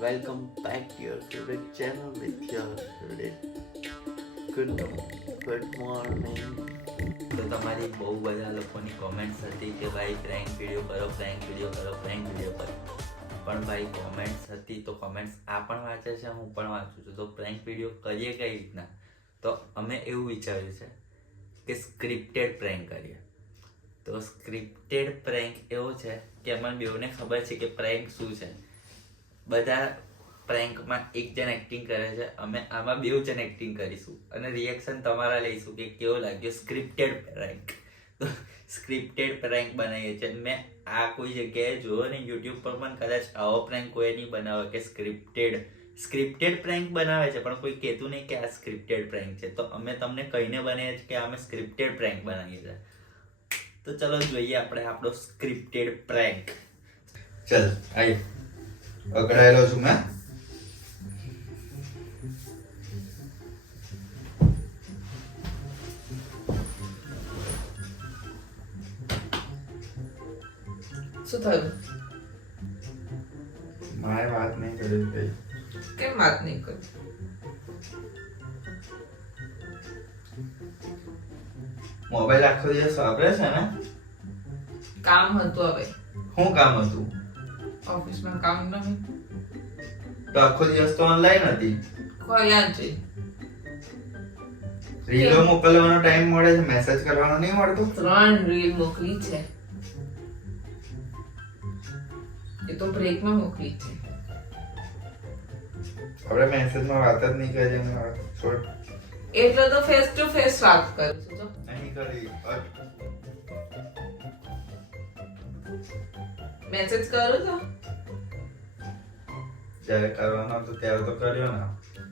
Welcome back to your favorite channel with your favorite good, good morning. તો તમારી બહુ બધા લોકોની કોમેન્ટ્સ હતી કે ભાઈ પ્રેન્ક વીડિયો કરો પ્રેન્ક વીડિયો કરો પ્રેન્ક વીડિયો કરો. પણ ભાઈ કોમેન્ટ્સ હતી તો કોમેન્ટ્સ આ પણ વાંચે છે હું પણ વાંચું છું. તો પ્રેન્ક વીડિયો કરીએ કઈ રીતના? તો અમે એવું વિચાર્યું છે કે સ્ક્રિપ્ટેડ પ્રેન્ક કરીએ. તો સ્ક્રિપ્ટેડ પ્રેન્ક એવો છે કે અમને બેઉને ખબર છે કે પ્રેન્ક શું છે. બધા પ્રેન્કમાં એક જણ એક્ટિંગ કરે છે, અમે આમાં બેઉ જણ એક્ટિંગ કરીશું. અને રિએક્શન તમારા લઈશું કે કેવો લાગ્યો સ્ક્રિપ્ટેડ પ્રેન્ક સ્ક્રિપ્ટેડ પ્રેન્ક બનાવીએ છીએ. મેં આ કોઈ જગ્યાએ જોયો ને યુટ્યુબ પર પણ કદાચ આવો પ્રેન્ક કોઈ નહીં બનાવે કે સ્ક્રિપ્ટેડ સ્ક્રિપ્ટેડ પ્રેન્ક બનાવે છે, પણ કોઈ કહેતું નહીં કે આ સ્ક્રિપ્ટેડ પ્રેન્ક છે. તો અમે તમને કહીને બનાવીએ છીએ કે અમે સ્ક્રિપ્ટેડ પ્રેન્ક બનાવીએ છીએ. તો ચલો જોઈએ આપણે આપણો સ્ક્રિપ્ટેડ પ્રેન્ક ચલ આઈ અકળાયેલો છું મેં. શું થયું? મારે વાત નહીં કરી કઈ કેમ વાત નહીં કરી મોબાઈલ આખો દિવસ વાપરે છે ને? કામ હતું હવે. શું કામ હતું? ઓફિસમાં કામ નહીં તો આખો દિવસ તો ઓનલાઈન હતી. કયા છે? રીલો મોકલવાનો ટાઈમ મળે છે મેસેજ કરવાનો નહીં મળતો. ત્રણ રીલ મોકલી છે. એ તો બ્રેકમાં મોકલી છે. આપણે મેસેજમાં વાત જ નહીં કરી એમ છોડ. એટલે તો ફેસ ટુ ફેસ વાત કરું છું નહીં કરી. મેસેજ કરો છો જ્યારે કરવાનો તો ત્યારે તો કર્યો ને.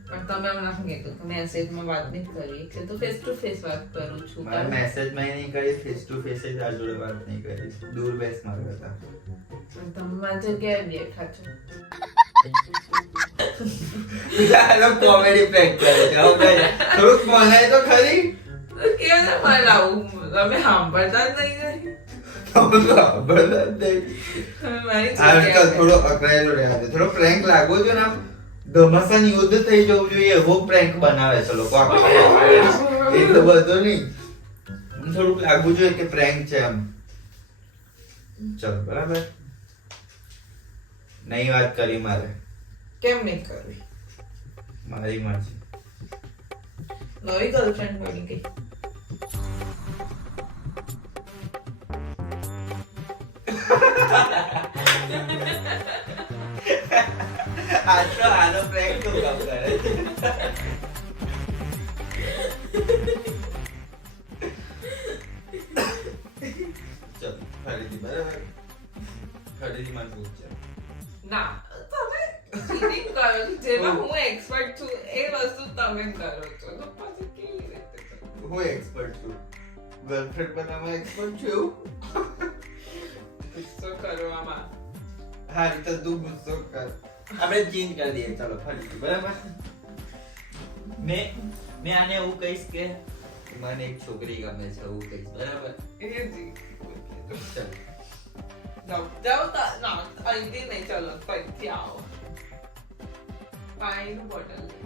પણ તમે હમણાં શું કીધું કે મેસેજમાં વાત નહીં કરી એટલે તો ફેસ ટુ ફેસ વાત કરું છું. મારે મેસેજમાં નહીં કરી ફેસ ટુ ફેસ જ આ જોડે વાત નહીં કરી. દૂર બેસ મારા હતા પણ તમે મારી જગ્યાએ બેઠા છો. ચાલો કોમેડી પેક કરે છે. થોડુંક મનાય તો ખરી. તો ને મારે આવું? તમે સાંભળતા જ નહીં થોડો અકળાયેલો પ્રેન્ક ને આમ ઘમાસાન યુદ્ધ થઈ જવું જોઈએ એવો પ્રેન્ક બનાવે છે લોકો નહીં. થોડુંક લાગવું જોઈએ કે પ્રેન્ક છે એમ ચલો બરાબર. નહીં વાત કરી મારે. કેમ નહીં કરવી? મારી મરજી. નવી ગર્લફ્રેન્ડ બની ગઈ. આ તો આનો પ્રેન્કનું કામ કરે. ચલ ફરીથી બરાબર? ફરીથી મને પૂછ ના તમે ચીટિંગ કરો છો જેમાં હું? એક્સપર્ટ છું એ વસ્તુ તમે કરો છો. તો પછી કેવી રીતે હું એક્સપર્ટ છું. ગર્લફ્રેન્ડ બનાવવા એક્સપર્ટ છું એવું? ગુસ્સો કરવામાં હા રીતે તું ગુસ્સો કર આપણે ચેન્જ કરી દઈએ ચાલો ફરીથી બરાબર મેં મેં આને એવું કહીશ કે મને એક છોકરી ગમે છે એવું કહીશ બરાબર એ જ ચાલ જાઓ જાઓ તા ના અહીંથી નહીં ચાલો ફરીથી આવો પાણીનું બોટલ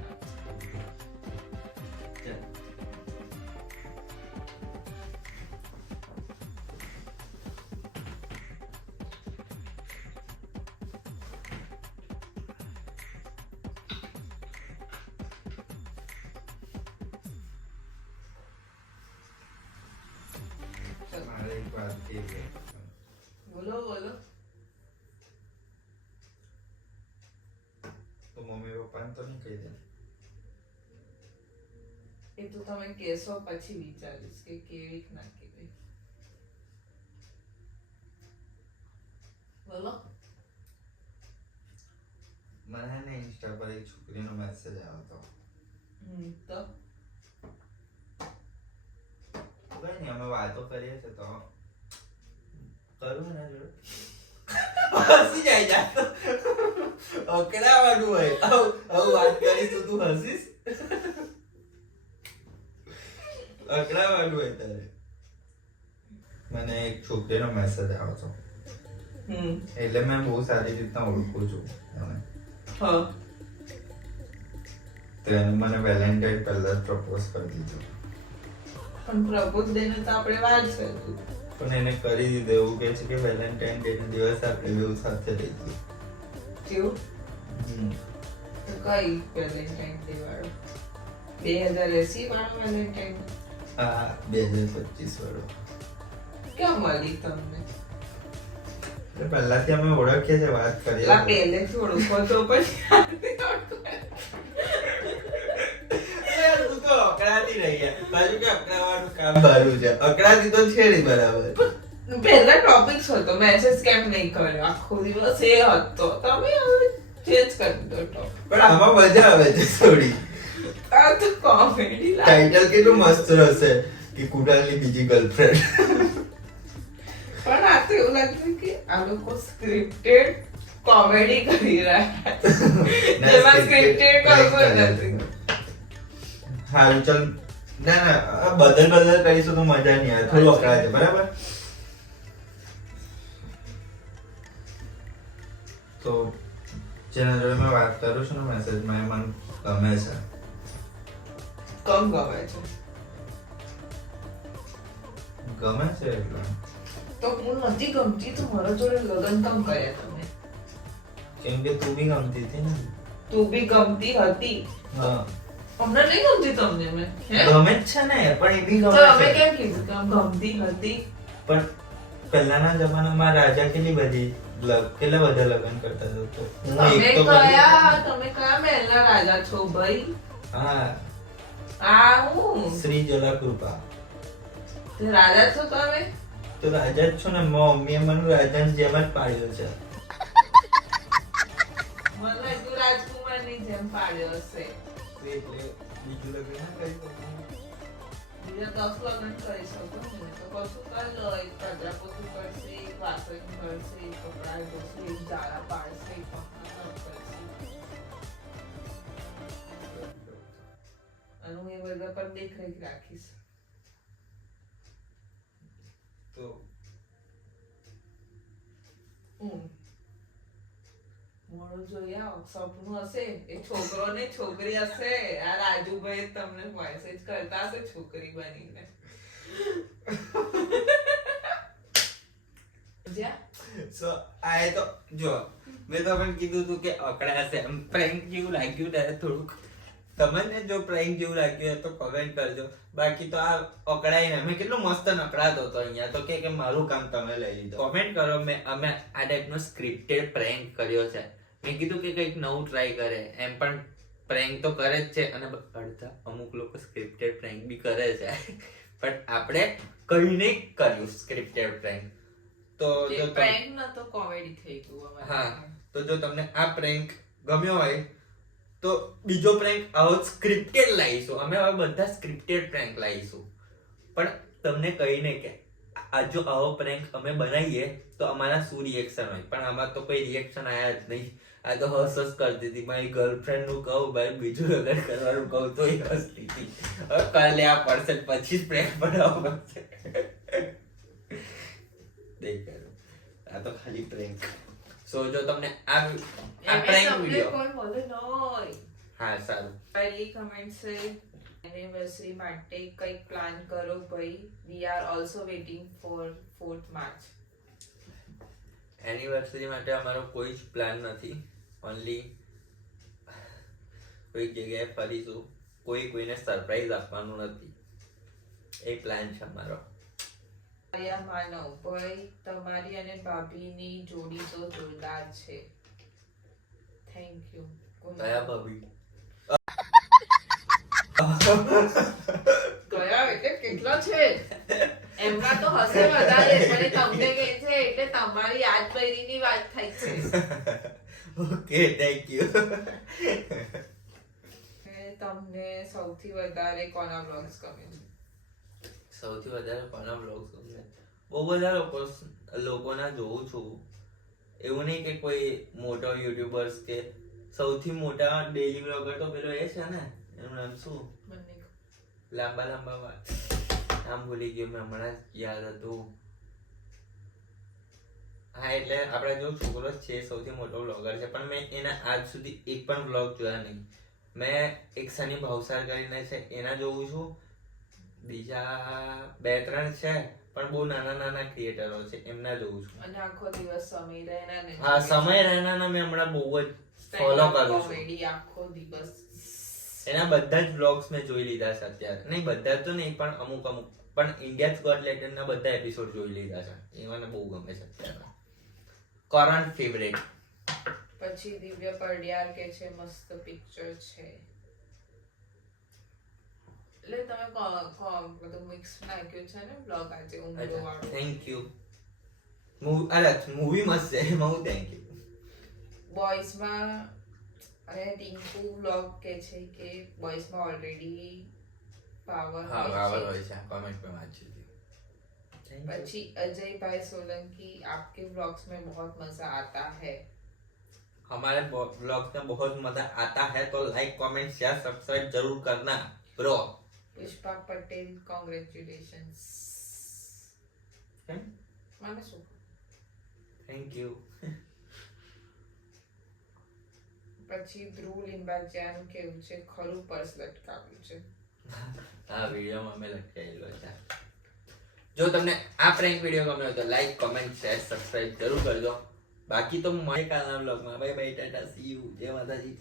એક વાત કહી બોલો બોલો. તો મમ્મી પપ્પાને તો નહીં કહી દે. એ તો તમે કહેશો પછી વિચારીશ કે કેવી ના કેવી બોલો. મને ને ઇન્સ્ટા પર એક છોકરીનો મેસેજ આવ્યો હતો. હમ તો? કઈ નહીં અમે વાતો કરીએ છીએ તો. કરું એના જોડે? હસી જાય જા અકડાવાનું હોય. આવું વાત કરીશ તો તું હસીશ? અકડાવાનું હોય તારે. મને એક છોકરીનો મેસેજ આવ્યો હતો. હમ. એટલે મેં બહુ સારી રીતના ઓળખું છું તો એને મને વેલેન્ટાઇન પહેલા પ્રપોઝ કરી દીધો. પણ પ્રપોઝ દેને તો આપણે વાત છે. પણ એને કરી દીધું એવું કહે છે કે વેલેન્ટાઇન ડે ના દિવસે આપણે બેઉ સાથે રહીએ કેવું? તો કઈ વેલેન્ટાઇન ડે વાળો? બે હજાર એસી વાળો વેલેન્ટાઇન હા બે હજાર પચીસ વાળો. ક્યાં મળી તમને? પહેલાથી અમે ઓળખીએ છીએ વાત કરીએ. પહેલેથી ઓળખો તો પછી યાર, તું તો અકળાતી રહી ગયા. કે કામ? મારું છે. અકળાતી તો છે નહીં બરાબર. પહેલા ટોપિક હતો મેસેજ કેમ નહીં કર્યો? આખો દિવસ એ હતો. તમે હવે ચેન્જ કરી દો ટોપિક પણ આમાં મજા આવે છે થોડી. આ તો કોમેડી ટાઇટલ કેટલું મસ્ત રહેશે કે બીજી ગર્લફ્રેન્ડ પણ આ તો એવું લાગે કે આ લોકો સ્ક્રિપ્ટેડ કોમેડી કરી રહ્યા છે. જેમાં સ્ક્રિપ્ટેડ કોઈ નથી. હાલ ચાલ. ના ના બદલ બદલ કરીશું તો મજા નહીં આવે. થોડું અકળાય છે બરાબર? તો જેના જોડે મેં વાત કરું છું ને મેસેજમાં એ મને ગમે છે. કમ ગમે છે. ગમે છે એટલે. તો હું નથી ગમતી તો મારા જોડે લગ્ન કમ કર્યા તમે. કેમ કે તું બી ગમતી હતી ને. તું બી ગમતી હતી. હા. હમણાં નહીં ગમતી તમને મેં? ગમે જ છે ને પણ એ બી તો અમે કેમ કીધું કે ગમતી હતી? પણ પહેલાના જમાનામાં રાજા કેટલી બધી કેટલા બધા લગ્ન કરતા હતા તમે કયા તમે કયા મહેલના રાજા છો ભાઈ? હા. આ હું? શ્રી જલા કૃપા તે રાજા છો તમે? તો રાજા જ છો ને મારી મમ્મીએ મને રાજા જેમ જ પાડ્યો છે. મને તું રાજકુમારની જેમ પાડ્યો એટલે બીજું લગ્ન કરી. બીજા દસ લગ્ન કરી શકો ને. તો કશું કરી લો એક કચરા પોતું કરશે એક વાસણ કરશે એક કપડા ધોશે એક ઝાડા પાડશે એક પંખા કરશે. અને હું એ બધા પર દેખરેખ રાખીશ તો હું મોડું જોઈ આવો સપનું હશે એ છોકરો ને છોકરી હશે આ રાજુભાઈ તમને મેસેજ કરતા હશે છોકરી બનીને. સો આ તો જો મેં તો કીધું હતું કે અકળાશે એમ પ્રેન્ક જેવું લાગ્યું ને થોડુંક. તમને જો પ્રેન્ક જેવું લાગ્યું હોય તો કમેન્ટ કરજો. બાકી તો આ અકળાય અમે મેં કેટલું મસ્ત નકળાતો હતો અહીંયા. તો કે કે મારું કામ તમે લઈ લીધું. કોમેન્ટ કરો મેં અમે આ ટાઈપનો સ્ક્રિપ્ટેડ પ્રેન્ક કર્યો છે. મેં કીધું કે કંઈક નવું ટ્રાય કરે. એમ પણ પ્રેન્ક તો કરે જ છે અને અડધા અમુક લોકો સ્ક્રિપ્ટેડ પ્રેન્ક બી કરે છે. પણ આપણે કહીને કર્યું સ્ક્રિપ્ટેડ પ્રેન્ક તો જો પ્રેન્ક ન તો કોમેડી થઈ ગયું હા. તો જો તમને આ પ્રેન્ક ગમ્યો હોય તો બીજો પ્રેન્ક આવો સ્ક્રિપ્ટેડ લાવીશું અમે હવે બધા સ્ક્રિપ્ટેડ પ્રેન્ક લાવીશું પણ તમને કહીને કે આ જો આવો પ્રેન્ક અમે બનાવીએ તો અમારા શું રિએક્શન હોય? પણ આમાં તો કોઈ રિએક્શન આવ્યા જ નહીં. આ તો હસ હસ કરતી હતી. મારી ગર્લફ્રેન્ડનું કહું ભાઈ બીજું લગ્ન કરવાનું કહું તો હસતી હતી. હવે કાલે આ પડશે પછી જ પ્રેમ બનાવવો પડશે દેખ આ તો ખાલી પ્રેન્ક સો જો તમને આ આ પ્રેન્ક વિડિયો કોણ બોલે નો હા સારું. પહેલી કમેન્ટ છે એનિવર્સરી માટે કંઈક પ્લાન કરો ભાઈ? We are also waiting for fourth March anniversary માટે અમારો કોઈ જ પ્લાન નથી. ઓનલી કોઈ જગ્યાએ ફરીશું. કોઈ કોઈને સરપ્રાઈઝ આપવાનું નથી. એ પ્લાન છે મારો માનવ ભાઈ તમારી અને ભાભીની જોડી તો જોરદાર છે. થેન્ક યુ કયા ભાભી? કયા એટલે કેટલો છે? એમના તો હશે વધારે પણ તમને કહે છે એટલે તમારી આજ બૈરીની વાત થાય છે. ઓકે થેન્ક યુ તમને સૌથી વધારે કોના બ્લોગ્સ ગમે છે? સૌથી વધારે કોના બ્લોગ્સ ગમે? બહુ બધા લોકો લોકોના જોઉં છું. એવું નહીં કે કોઈ મોટો યુટ્યુબર્સ કે સૌથી મોટા ડેલી બ્લોગર તો પેલો એ છે ને એનું નામ શું. લાંબા લાંબા વાત. નામ ભૂલી ગયો મેં હમણાં યાદ હતું. હા એટલે આપણે જો છોકરો છે સૌથી મોટો બ્લોગર છે. પણ મેં એના આજ સુધી એક પણ બ્લોગ જોયા નહીં. મેં એક સની ભાવસાર કરીને છે એના જોઉં છું. બીજા બે ત્રણ છે પણ બહુ નાના નાના ક્રિએટરો છે એમના જોઉં છું. અને આખો દિવસ સમય રહેના હા સમય રહેનાના મેં હમણાં બહુ જ ફોલો કરું છું. આખો દિવસ. એના બધા જ બ્લોગ્સ મેં જોઈ લીધા છે અત્યારે. નહીં બધા તો નહીં પણ અમુક અમુક. પણ ઇન્ડિયા ગોટ લેટરના બધા એપિસોડ જોઈ લીધા છે. એ મને બહુ ગમે છે અત્યારે. કરંટ ફેવરેટ પછી દિવ્ય પરડિયાર કે છે મસ્ત પિક્ચર છે. એટલે તમે કો- કો- બધું મિક્સ નાખ્યું છે ને બ્લોગ આજે ઉમરો વાળો. થેન્ક યુ અરે મૂવી મસ્ત છે એમાં હું થેન્ક યુ બોયઝમાં અને ટિંકુ બ્લોગ કે છે કે બોયઝમાં ઓલરેડી પાવર હા પાવર હોય છે કોમેન્ટ પર વાંચી. પછી अजय सोलंकी आपके व्लॉग्स में बहुत मजा आता है हमारे ब्लॉग में बहुत मजा आता है तो लाइक कमेंट शेयर सब्सक्राइब जरूर करना ब्रो पुष्पा पटेल कॉन्ग्रेचुलेशंस કેમ? મને શું થેન્ક યુ પછી ધ્રુવ લિંબાચિયાનું કેવું છે ખરું પર્સ લટકાવ્યું છે આ વિડીયોમાં મેં લખાયેલો છે જો તમને આ પ્રેન્ક વીડિયો ગમ્યો તો લાઈક કમેન્ટ શેર સબસ્ક્રાઇબ જરૂર કરજો. બાકી તો મળે કાલના બ્લોગમાં bye bye tata see you Jai Mataji.